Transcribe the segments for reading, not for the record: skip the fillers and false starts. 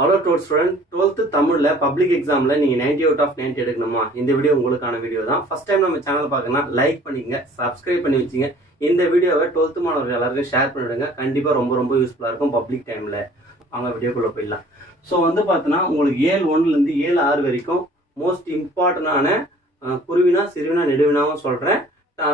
Hello twelfth student, 12th தமிழில் public எக்ஸாமில் நீங்கள் 90 அவுட் ஆஃப் 90 எடுக்கணுமா? இந்த வீடியோ உங்களுக்கான வீடியோ தான். ஃபர்ஸ்ட் டைம் நம்ம சேனல் பார்க்கணும்னா லைக் பண்ணிக்கங்க, சப்ஸ்கிரைப் பண்ணி வச்சுங்க. இந்த வீடியோவை 12th மாணவர்கள் எல்லாருக்கும் ஷேர் பண்ணிவிடுங்க. கண்டிப்பாக ரொம்ப யூஸ்ஃபுல்லாக இருக்கும் பப்ளிக் டைமில். அவங்க வீடியோக்குள்ளே போயிடலாம். ஸோ பார்த்தீங்கன்னா உங்களுக்கு 7:1 7:6 வரைக்கும் மோஸ்ட் இம்பார்ட்டண்டான குருவினா சிறுவினா நெடுவினாவும் சொல்கிறேன்.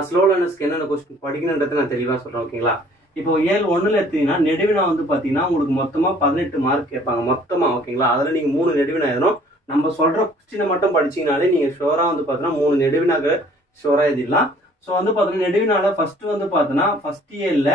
ஸ்லோ லேர்னர்ஸ்க்கு என்னென்ன கொஸ்டின் படிக்கணுன்றதை நான் தெளிவாக சொல்கிறேன். ஓகேங்களா? இப்போ 7:1 எடுத்தீங்கன்னா நெடுவினா பார்த்தீங்கன்னா உங்களுக்கு மொத்தமாக 18 மார்க் கேட்பாங்க மொத்தமாக. ஓகேங்களா? அதில் நீங்கள் 3 நெடுவினா எழுதணும். நம்ம சொல்கிற கொஸ்டினை மட்டும் படிச்சிங்கனாலே நீங்கள் ஷோராக பார்த்தீங்கன்னா 3 நெடுவினாக்கு ஷோராக எழுதிடலாம். ஸோ பார்த்தீங்கன்னா நெடுவினால ஃபர்ஸ்ட் பார்த்தீங்கன்னா ஃபர்ஸ்ட் இயரில்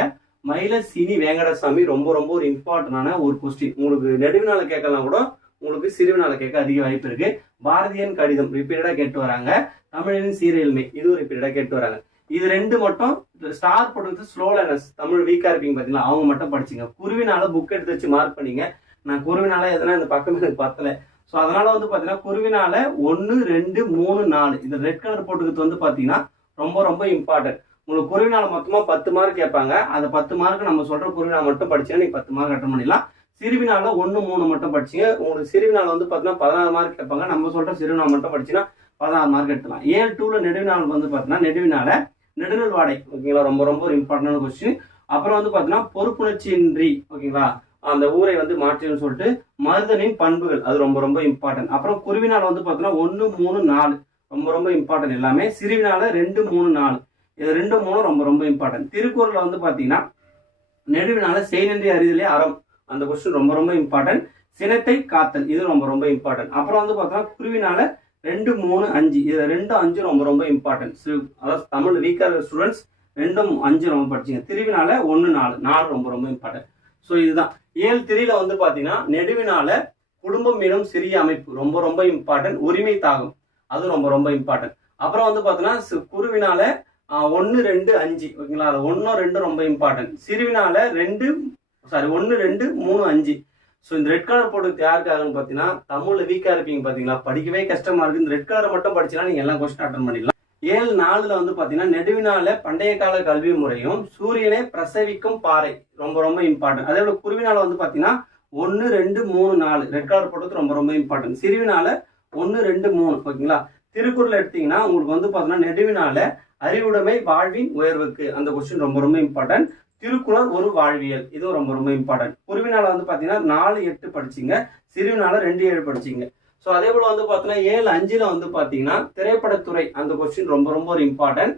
மயிலசினி வேங்கடசாமி ரொம்ப ஒரு இம்பார்ட்டண்டான ஒரு கொஸ்டின். உங்களுக்கு நெடுவினால கேட்கலாம் கூட, உங்களுக்கு சிறுவினால கேட்க அதிக வாய்ப்பு இருக்கு. பாரதியன் கடிதம் ரிப்பீட்டடாக கேட்டு வராங்க. தமிழனின் சீரியல்மை இதுவும் ரிப்பீட்டடாக கேட்டு வராங்க. இது ரெண்டு மட்டும் ஸ்டார் போட்டு ஸ்லோ லேர்னர்ஸ் தமிழ் வீக்கா இருப்பீங்க பார்த்தீங்களா, அவங்க மட்டும் படிச்சுங்க. குருவினால புக் எடுத்து வச்சு மார்க் பண்ணீங்க. நான் குருவினால எதனா இந்த பக்கம் எனக்கு பத்தலை. ஸோ அதனால பார்த்தீங்கன்னா குருவினால 1 2 3 4 இந்த ரெட் கலர் போட்டுக்கிறது பார்த்தீங்கன்னா ரொம்ப இம்பார்ட்டன்ட். உங்களுக்கு குருவினால மொத்தமாக 10 மார்க் கேட்பாங்க. அந்த 10 மார்க் நம்ம சொல்ற குருவினால மட்டும் படிச்சீங்கன்னா நீங்க 10 மார்க் அட்டன் பண்ணிடலாம். சிறுவினால 1 3 மட்டும் படிச்சீங்க. உங்களுக்கு சிறுவினால பார்த்தீங்கன்னா 16 மார்க் கேட்பாங்க. நம்ம சொல்ற சிறுவினால மட்டும் படிச்சீங்கன்னா 16 மார்க் எடுத்துலாம். 7:2 நெடுவினால பார்த்தீங்கன்னா நெடுவினால நெடுநல் வாடை. ஓகேங்களா? ரொம்ப ஒரு இம்பார்ட்டன்டான கொஸ்டின். அப்புறம் பார்த்தீங்கன்னா பொறுப்புணர்ச்சியின்றி, ஓகேங்களா, அந்த ஊரை மாற்றின்னு சொல்லிட்டு மருதனின் பண்புகள், அது ரொம்ப இம்பார்ட்டன்ட். அப்புறம் குருவினால பார்த்தீங்கன்னா 1 3 4 ரொம்ப இம்பார்ட்டன்ட் எல்லாமே. சிறுவினால 2 3 4 இது 2 3 ரொம்ப இம்பார்ட்டன்ட். திருக்குறள் பார்த்தீங்கன்னா நெடுவினால செய்நன்றி அறிதலே அறம், அந்த கொஸ்டின் ரொம்ப இம்பார்ட்டன்ட். சினத்தை காத்தல் இது ரொம்ப இம்பார்ட்டன்ட். அப்புறம் பார்த்தீங்கன்னா குருவினால 2 3 5 இது 2 5 ரொம்ப இம்பார்ட்டன்ட். அதாவது தமிழ் வீக்கர் ஸ்டூடெண்ட்ஸ் 2 5 ரொம்ப படிச்சிங்க. திருவினால 1 4 4 ரொம்ப இம்பார்ட்டன்ட். ஸோ இதுதான் 7:3 பார்த்தீங்கன்னா நெடுவினால குடும்பம் எனும் சிறிய அமைப்பு ரொம்ப இம்பார்ட்டன்ட். உரிமை தாகம் அது ரொம்ப இம்பார்ட்டன்ட். அப்புறம் பார்த்தீங்கன்னா குருவினால 1 2 5, ஓகேங்களா, அது 1 2 ரொம்ப இம்பார்ட்டன்ட். சிறுவினால 1 2 3 5. ஸோ இந்த ரெட் கலர் போட்டு யாருக்காகன்னு பார்த்தீங்கன்னா தமிழ்ல வீக்கா இருப்பீங்க பார்த்தீங்களா, படிக்கவே கஷ்டமா இருக்கு. இந்த ரெட் கலரை மட்டும் படிச்சீங்கன்னா நீங்க எல்லா கொஸ்டின் அட்டன் பண்ணிடலாம். 7:4 பார்த்தீங்கன்னா நெடுவினால பண்டைய கால கல்வி முறையும் சூரியனை பிரசவிக்கும் பாறை ரொம்ப இம்பார்ட்டன்ட். அதே போல குருவினால பார்த்தீங்கன்னா 1 2 3 4 ரெட் கலர் போட்டது ரொம்ப இம்பார்ட்டன்ட். சிறுவினால 1 2 3, ஓகேங்களா. திருக்குறள் எடுத்தீங்கன்னா உங்களுக்கு பார்த்தீங்கன்னா நெடுவினால அறிவுடைமை வாழ்வின் உயர்வுக்கு, அந்த கொஸ்டின் ரொம்ப இம்பார்ட்டன்ட். திருக்குறள் ஒரு வாழ்வியல் இதுவும் ரொம்ப இம்பார்ட்டன்ட். குருவினால பார்த்தீங்கன்னா 4 8 படிச்சிங்க. சிறுவினால 2 7 படிச்சிங்க. ஸோ அதே போல பார்த்தீங்கன்னா 7:5 பார்த்தீங்கன்னா திரைப்படத்துறை, அந்த கொஸ்டின் ரொம்ப ஒரு இம்பார்ட்டன்ட்.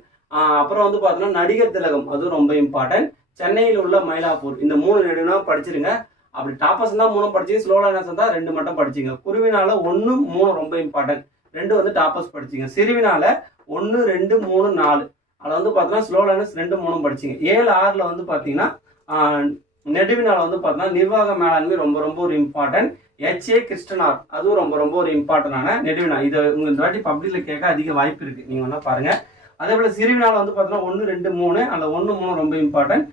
அப்புறம் பார்த்தீங்கன்னா நடிகர் திலகம் அதுவும் ரொம்ப இம்பார்ட்டன்ட். சென்னையில் உள்ள மயிலாப்பூர் இந்த 3 நெடுவினா படிச்சிருங்க. அப்படி டாப்பர்ஸ் தான் 3 படிச்சிங்க, ஸ்லோ லேர்னர்ஸ் தான் 2 மட்டும் படிச்சிங்க. குருவினால 1 3 ரொம்ப இம்பார்ட்டன்ட், 2 டாப்பர்ஸ் படிச்சிங்க. சிறுவினால 1 2 3 4 அதில் பார்த்தீங்கன்னா ஸ்லோ லேர்னர்ஸ் 2 3 படிச்சிங்க. 7:6 பார்த்தீங்கன்னா நெடுவினால பார்த்தீங்கன்னா நிர்வாக மேலாண்மை ரொம்ப ஒரு இம்பார்ட்டன்ட். H.A. கிருஷ்ணனார் அதுவும் ரொம்ப ஒரு இம்பார்ட்டன்டான நெடுவினா. இது உங்களுக்கு இந்த வாட்டி பப்ளிக்ல கேட்க அதிக வாய்ப்பு இருக்கு, நீங்க வேணா பாருங்க. அதே போல சிறுவினால பார்த்தீங்கன்னா 1 2 3 அதில் 1 3 ரொம்ப இம்பார்ட்டன்ட்.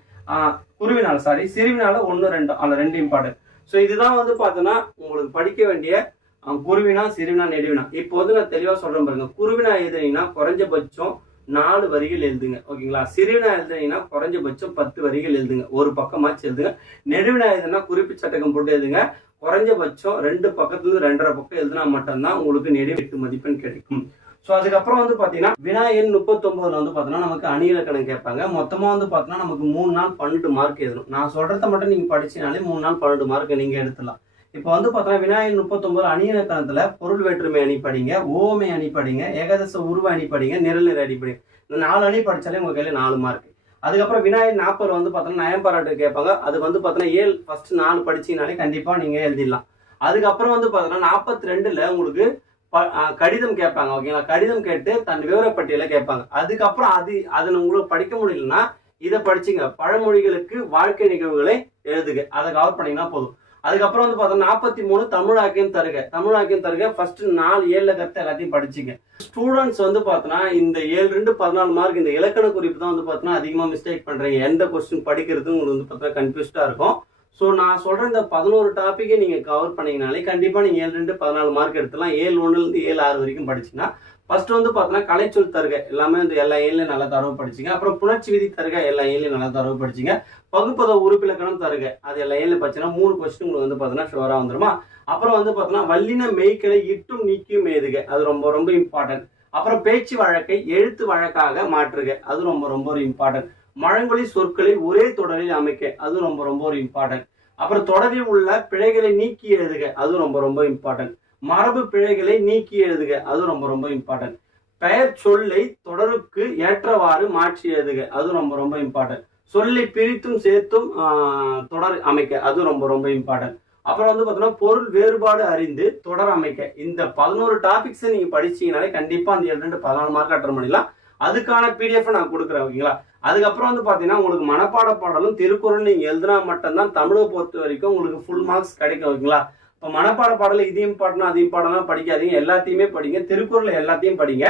குருவினால சிறுவினால 1 2 அதில் 2 இம்பார்ட்டன்ட். ஸோ இதுதான் பார்த்தீங்கன்னா உங்களுக்கு படிக்க வேண்டிய குருவினா சிறுவினா நெடுவினா. இப்போ நான் தெளிவா சொல்றேன் பாருங்க. குருவினா எழுதுனீங்கன்னா குறைஞ்சபட்சம் 4 வரிகள் எழுதுங்க, ஓகேங்களா. சிறுவினா எழுதுனீங்கன்னா குறைஞ்சபட்சம் 10 வரிகள் எழுதுங்க, ஒரு பக்கமாச்சு எழுதுங்க. நெடுவினா எழுதுனா குறிப்பு சட்டகம் போட்டு எழுதுங்க. குறைஞ்சபட்சம் 2 பக்கத்துல 2.5 பக்கம் எழுதுனா மட்டும்தான் உங்களுக்கு நெடு 8 மதிப்பெண் கிடைக்கும். ஸோ அதுக்கப்புறம் பார்த்தீங்கன்னா வினா எண் 39 பார்த்தீங்கன்னா நமக்கு அணி இலக்கணம் கேட்பாங்க. மொத்தமா பார்த்தீங்கன்னா நமக்கு 3 நாள் 12 மார்க் எழுதணும். நான் சொல்றத மட்டும் நீங்க படிச்சினாலே 3 நாள் 12 மார்க் நீங்க எடுத்துடலாம். இப்போ பார்த்தீங்கன்னா வினா எண் 39 அணி இலக்கணத்துல பொருள் வேற்றுமை அணி படிங்க, ஓமை அணி படிங்க, ஏகதச உருவ அணி படிங்க, நிரல்நிறை அணி படிங்க. இந்த 4 அணி படிச்சாலே உங்க கையில 4 மார்க். அதுக்கப்புறம் வினா எண் 40 பார்த்தீங்கன்னா நயம்பாராட்டு கேட்பாங்க. அது பார்த்தீங்கன்னா 7 ஃபர்ஸ்ட் 4 படிச்சீங்கனாலே கண்டிப்பா நீங்க எழுதிடலாம். அதுக்கப்புறம் பார்த்தீங்கன்னா 42ல உங்களுக்கு கடிதம் கேட்பாங்க, ஓகேங்களா. கடிதம் கேட்டு தன் விவரப்பட்டியல கேட்பாங்க. அதுக்கப்புறம் அதை உங்களுக்கு படிக்க முடியலன்னா இதை படிச்சுங்க. பழமொழிகளுக்கு வாழ்க்கை நிகழ்வுகளை எழுதுக, அதை கவர் பண்ணீங்கன்னா போதும். அதுக்கப்புறம் பார்த்தீங்கன்னா 43 தமிழாக்கியம் தருக ஃபர்ஸ்ட் 4 7 கருத்து எல்லாத்தையும் படிச்சுங்க. ஸ்டூடெண்ட்ஸ் பார்த்தீங்கன்னா இந்த 7 2 14 மார்க் இந்த இலக்கண குறிப்பு தான் பார்த்தீங்கன்னா அதிகமா மிஸ்டேக் பண்றீங்க. எந்த கொஸ்டின் படிக்கிறது உங்களுக்கு பார்த்தீங்கன்னா கன்ஃபியூஸ்டா இருக்கும். ஸோ நான் சொல்ற இந்த 11 டாப்பிக்கை நீங்க கவர் பண்ணீங்கனாலே கண்டிப்பா நீங்க 7 2 14 மார்க் எடுத்துலாம். 7:1 7:6 வரைக்கும் படிச்சீங்கன்னா ஃபர்ஸ்ட் பார்த்தீங்கன்னா கலைச்சொல் தருக எல்லாமே எல்லா ஏழையும் நல்லா தரவு படிச்சிங்க. அப்புறம் புணர்ச்சி விதி தருக எல்லா ஏழையும் நல்லா தரவு படிச்சிங்க. பகுப்பத உறுப்பிலக்கணம் தருக அது எல்லா ஏழையும் படிச்சுன்னா 3 கொஸ்டின் உங்களுக்கு பார்த்தீங்கன்னா ஷுவரா வந்துருமா. அப்புறம் வந்து பார்த்தோன்னா வல்லின மெய்களை இட்டும் நீக்கியும் ஏதுக, அது ரொம்ப ரொம்ப இம்பார்ட்டன்ட். அப்புறம் பேச்சு வழக்கை எழுத்து வழக்காக மாற்றுக, அது ரொம்ப ரொம்ப ஒரு இம்பார்ட்டன்ட். மழங்கொலி சொற்களை ஒரே தொடரில் அமைக்க, அது ரொம்ப ரொம்ப ஒரு இம்பார்ட்டன்ட். அப்புறம் தொடரில் உள்ள பிழைகளை நீக்கி எழுதுக, அது ரொம்ப ரொம்ப இம்பார்ட்டன்ட். மரபு பிழைகளை நீக்கி எழுதுக, அது ரொம்ப ரொம்ப இம்பார்ட்டன்ட். பெயர் சொல்லை தொடருக்கு ஏற்றவாறு மாற்றி எழுதுக, அது ரொம்ப ரொம்ப இம்பார்ட்டன்ட். சொல்லை பிரித்தும் சேர்த்தும் தொடர் அமைக்க, அது ரொம்ப ரொம்ப இம்பார்ட்டன்ட். அப்புறம் வந்து பார்த்தோம்னா பொருள் வேறுபாடு அறிந்து தொடர் அமைக்க. இந்த 11 டாபிக்ஸை நீங்க படிச்சீங்கனாலே கண்டிப்பா அந்த 14 மார்க் அட்டன் பண்ணிடலாம். அதுக்கான பிடிஎஃப் நான் கொடுக்குறேன், ஓகேங்களா. அதுக்கப்புறம் வந்து பாத்தீங்கன்னா உங்களுக்கு மனப்பாட பாடலும் திருக்குறள் நீங்க எழுதினா மட்டும்தான் தமிழை பொறுத்த வரைக்கும் உங்களுக்கு ஃபுல் மார்க்ஸ் கிடைக்கும், ஓகேங்களா. இப்போ மனப்பாட பாடல இதையும் பாடணும் அதையும் பாடலாம் படிக்காதீங்க, எல்லாத்தையுமே படிங்க, திருக்குறள் எல்லாத்தையும் படிங்க.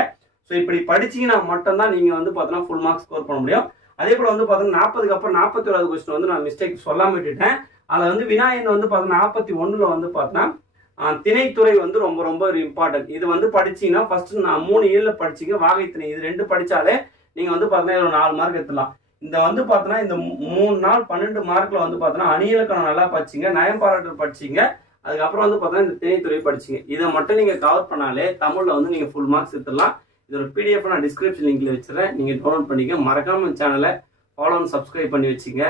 ஸோ இப்படி படிச்சீங்கன்னா மட்டும்தான் நீங்க வந்து பார்த்தோன்னா ஃபுல் மார்க்ஸ் ஸ்கோர் பண்ண முடியும். அதே போல வந்து பார்த்தீங்கன்னா 40க்கு அப்புறம் 41வது கொஸ்டின் வந்து நான் மிஸ்டேக் சொல்லாம விட்டுட்டேன். அதில் வந்து வினாயன் வந்து பார்த்தீங்கன்னா 41ல வந்து பார்த்தீங்கன்னா திணைத்துறை வந்து ரொம்ப ரொம்ப ஒரு இம்பார்ட்டன்ட். இது வந்து படிச்சீங்கன்னா ஃபர்ஸ்ட் நான் 3 இயர்ல படிச்சீங்க வாகை திணை, இது 2 படிச்சாலே நீங்க வந்து பார்த்தீங்கன்னா ஒரு 4 மார்க் எடுத்துடலாம். இந்த வந்து பார்த்தீங்கன்னா இந்த 3 நாள் 12 மார்க்ல வந்து பார்த்தீங்கன்னா அணியிலக்கணம் நல்லா படிச்சீங்க, நயம்பாராட்டல் படிச்சீங்க, அதுக்கப்புறம் வந்து பார்த்தீங்கன்னா இந்த திணைத்துறை படிச்சீங்க. இதை மட்டும் நீங்க கவர் பண்ணாலே தமிழ்ல வந்து நீங்க ஃபுல் மார்க்ஸ் எடுத்துடலாம். இதோட பிடிஎஃப் நான் டிஸ்கிரிப்ஷன் லிங்க்ல வச்சுறேன், நீங்க டவுன்லோட் பண்ணிக்க. மறக்காம சேனலை ஃபாலோ அண்ட் சப்ஸ்கிரைப் பண்ணி வச்சுங்க.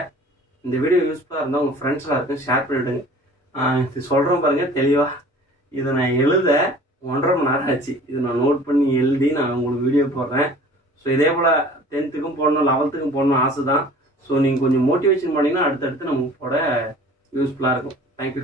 இந்த வீடியோ யூஸ்ஃபுல்லாக இருந்தால் உங்கள் ஃப்ரெண்ட்ஸ் எல்லாருக்கும் ஷேர் பண்ணிவிடுங்க. இது சொல்கிறேன் பாருங்க தெளிவாக. இதை நான் எழுத 1.5 மணி நேரம் ஆச்சு. இதை நான் நோட் பண்ணி எழுதி நான் உங்களுக்கு வீடியோ போடுறேன். ஸோ இதே போல் 10த்துக்கும் போடணும் 11த்துக்கும் போடணும் ஆசை தான். ஸோ நீங்கள் கொஞ்சம் மோட்டிவேஷன் பண்ணிங்கன்னா அடுத்தடுத்து நம்ம போட யூஸ்ஃபுல்லாக இருக்கும். தேங்க்யூ.